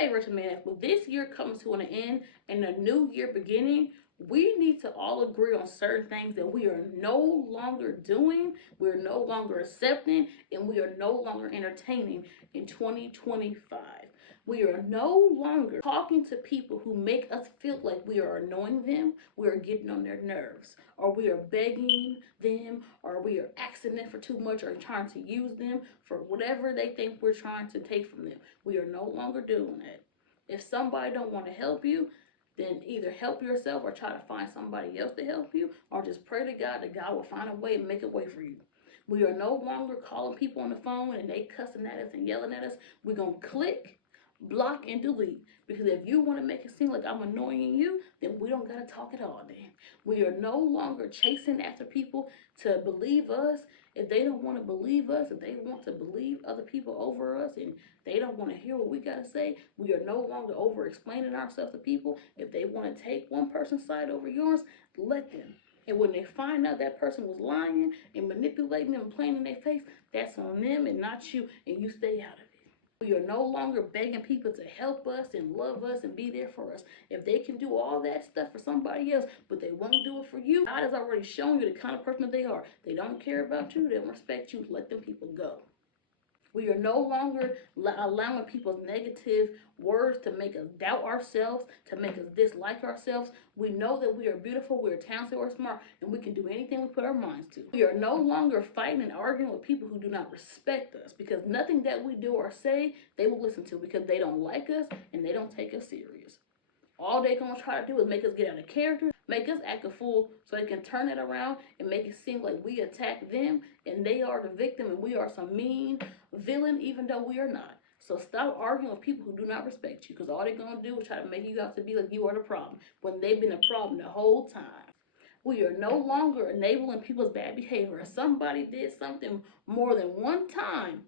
hey, Retro Man, with this year coming to an end and a new year beginning, we need to all agree on certain things that we are no longer doing, we're no longer accepting, and we are no longer entertaining in 2025. We are no longer talking to people who make us feel like we are annoying them, we are getting on their nerves, or we are begging them, or we are asking them for too much, or trying to use them for whatever they think we're trying to take from them. We are no longer doing that. If somebody don't want to help you, then either help yourself or try to find somebody else to help you, or just pray to God that God will find a way and make a way for you. We are no longer calling people on the phone and they cussing at us and yelling at us. We're going to click, block, and delete. Because if you want to make it seem like I'm annoying you, then we don't got to talk at all then. We are no longer chasing after people to believe us. If they don't want to believe us, if they want to believe other people over us and they don't want to hear what we got to say, we are no longer over explaining ourselves to people. If they want to take one person's side over yours, let them. And when they find out that person was lying and manipulating them and playing in their face, that's on them and not you, and you stay out of it. We are no longer begging people to help us and love us and be there for us. If they can do all that stuff for somebody else, but they won't do it for you, God has already shown you the kind of person that they are. They don't care about you. They don't respect you. Let them people go. We are no longer allowing people's negative words to make us doubt ourselves, to make us dislike ourselves. We know that we are beautiful, we are talented, we're smart, and we can do anything we put our minds to. We are no longer fighting and arguing with people who do not respect us, because nothing that we do or say, they will listen to, because they don't like us and they don't take us serious. All they're going to try to do is make us get out of character, make us act a fool, so they can turn it around and make it seem like we attack them and they are the victim and we are some mean villain, even though we are not. So stop arguing with people who do not respect you, because all they're going to do is try to make you out to be like you are the problem, when they've been the problem the whole time. We are no longer enabling people's bad behavior. If somebody did something more than one time,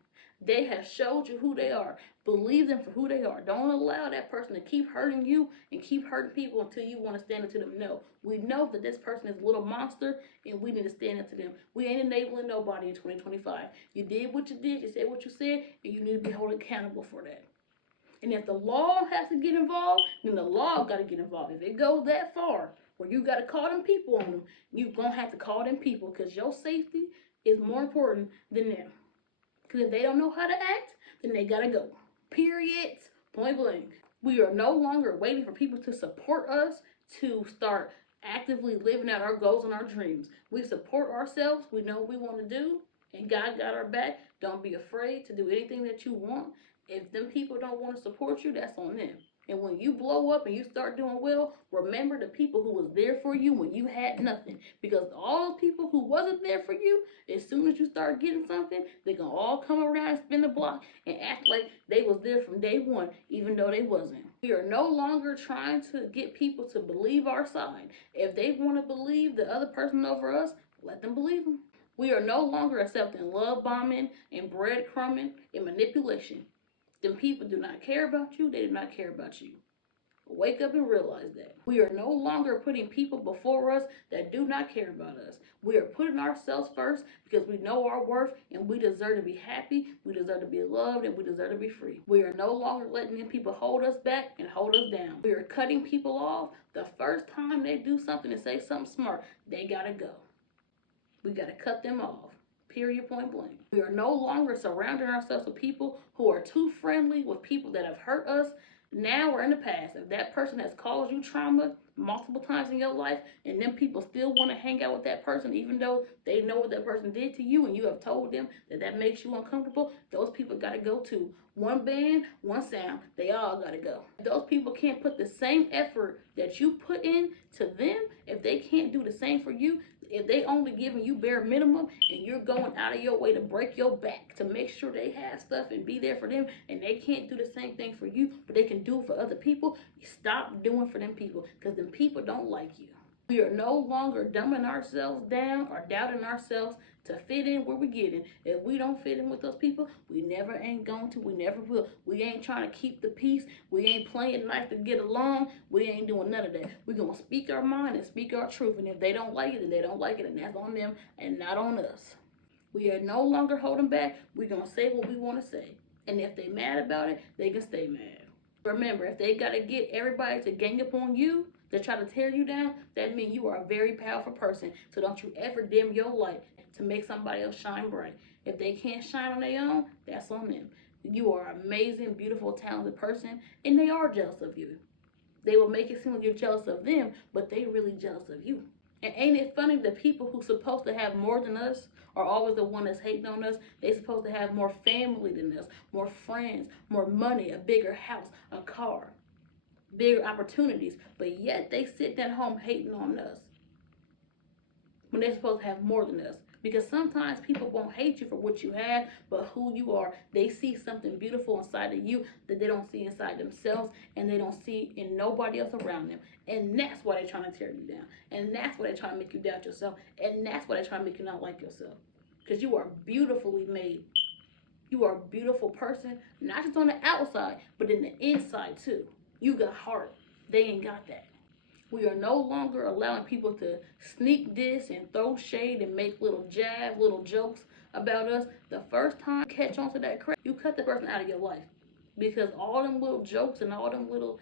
they have showed you who they are. Believe them for who they are. Don't allow that person to keep hurting you and keep hurting people until you want to stand up to them. No, we know that this person is a little monster and we need to stand up to them. We ain't enabling nobody in 2025. You did what you did, you said what you said, and you need to be held accountable for that. And if the law has to get involved, then the law got to get involved. If it goes that far where you got to call them people on them, you're going to have to call them people, because your safety is more important than them. Because if they don't know how to act, then they got to go. Period. Point blank. We are no longer waiting for people to support us to start actively living out our goals and our dreams. We support ourselves. We know what we want to do, and God got our back. Don't be afraid to do anything that you want. If them people don't want to support you, that's on them. And when you blow up and you start doing well, remember the people who was there for you when you had nothing. Because all those people who wasn't there for you, as soon as you start getting something, they're going to all come around and spin the block and act like they was there from day one, even though they wasn't. We are no longer trying to get people to believe our side. If they want to believe the other person over us, let them believe them. We are no longer accepting love bombing and breadcrumbing and manipulation. Them people do not care about you. They do not care about you. Wake up and realize that. We are no longer putting people before us that do not care about us. We are putting ourselves first because we know our worth and we deserve to be happy, we deserve to be loved, and we deserve to be free. We are no longer letting them people hold us back and hold us down. We are cutting people off. The first time they do something and say something smart, they gotta go. We gotta cut them off. Period, point blank. We are no longer surrounding ourselves with people who are too friendly with people that have hurt us now or in the past. If that person has caused you trauma multiple times in your life and them people still want to hang out with that person even though they know what that person did to you and you have told them that that makes you uncomfortable, those people got to go too. One band, one sound, they all got to go. If those people can't put the same effort that you put in to them, if they can't do the same for you, if they only giving you bare minimum and you're going out of your way to break your back to make sure they have stuff and be there for them, and they can't do the same thing for you, but they can do it for other people, stop doing for them people, because them people don't like you. We are no longer dumbing ourselves down or doubting ourselves to fit in where we get in. If we don't fit in with those people, we never ain't going to, we never will. We ain't trying to keep the peace. We ain't playing nice to get along. We ain't doing none of that. We're going to speak our mind and speak our truth. And if they don't like it, then they don't like it. And that's on them and not on us. We are no longer holding back. We're going to say what we want to say. And if they mad about it, they can stay mad. Remember, if they gotta get everybody to gang up on you to try to tear you down, that means you are a very powerful person. So don't you ever dim your light to make somebody else shine bright. If they can't shine on their own, that's on them. You are an amazing, beautiful, talented person, and they are jealous of you. They will make it seem like you're jealous of them, but they really jealous of you. And ain't it funny, the people who supposed to have more than us are always the one that's hating on us. They supposed to have more family than us, more friends, more money, a bigger house, a car, bigger opportunities. But yet they sit at home hating on us when they're supposed to have more than us. Because sometimes people won't hate you for what you have, but who you are. They see something beautiful inside of you that they don't see inside themselves, and they don't see in nobody else around them. And that's why they're trying to tear you down. And that's why they're trying to make you doubt yourself. And that's why they're trying to make you not like yourself. Because you are beautifully made. You are a beautiful person, not just on the outside, but in the inside too. You got heart. They ain't got that. We are no longer allowing people to sneak diss and throw shade and make little jab, little jokes about us. The first time you catch on to that crap, you cut the person out of your life. Because all them little jokes and all them little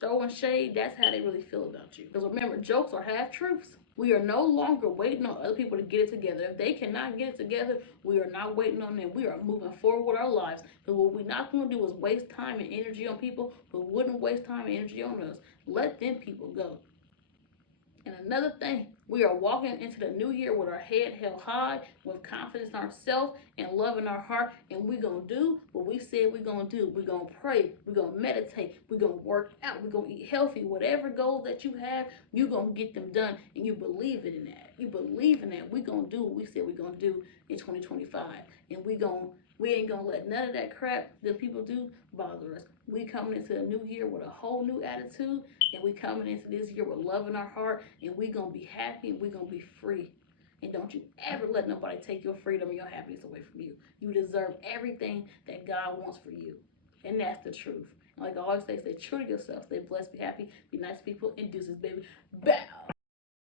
throwing shade, that's how they really feel about you. Because remember, jokes are half truths. We are no longer waiting on other people to get it together. If they cannot get it together, we are not waiting on them. We are moving forward with our lives. Because what we're not going to do is waste time and energy on people who wouldn't waste time and energy on us. Let them people go. And another thing, we are walking into the new year with our head held high, with confidence in ourselves and love in our heart. And we're going to do what we said we're going to do. We're going to pray. We're going to meditate. We're going to work out. We're going to eat healthy. Whatever goals that you have, you're going to get them done. And you believe in that. You believe in that. We're going to do what we said we're going to do in 2025. And we ain't going to let none of that crap that people do bother us. We coming into a new year with a whole new attitude, and we coming into this year with love in our heart, and we gonna be happy, and we gonna be free. And don't you ever let nobody take your freedom and your happiness away from you. You deserve everything that God wants for you. And that's the truth. And like I always say, stay true to yourself, stay blessed, be happy, be nice to people, and deuces, baby. Bow.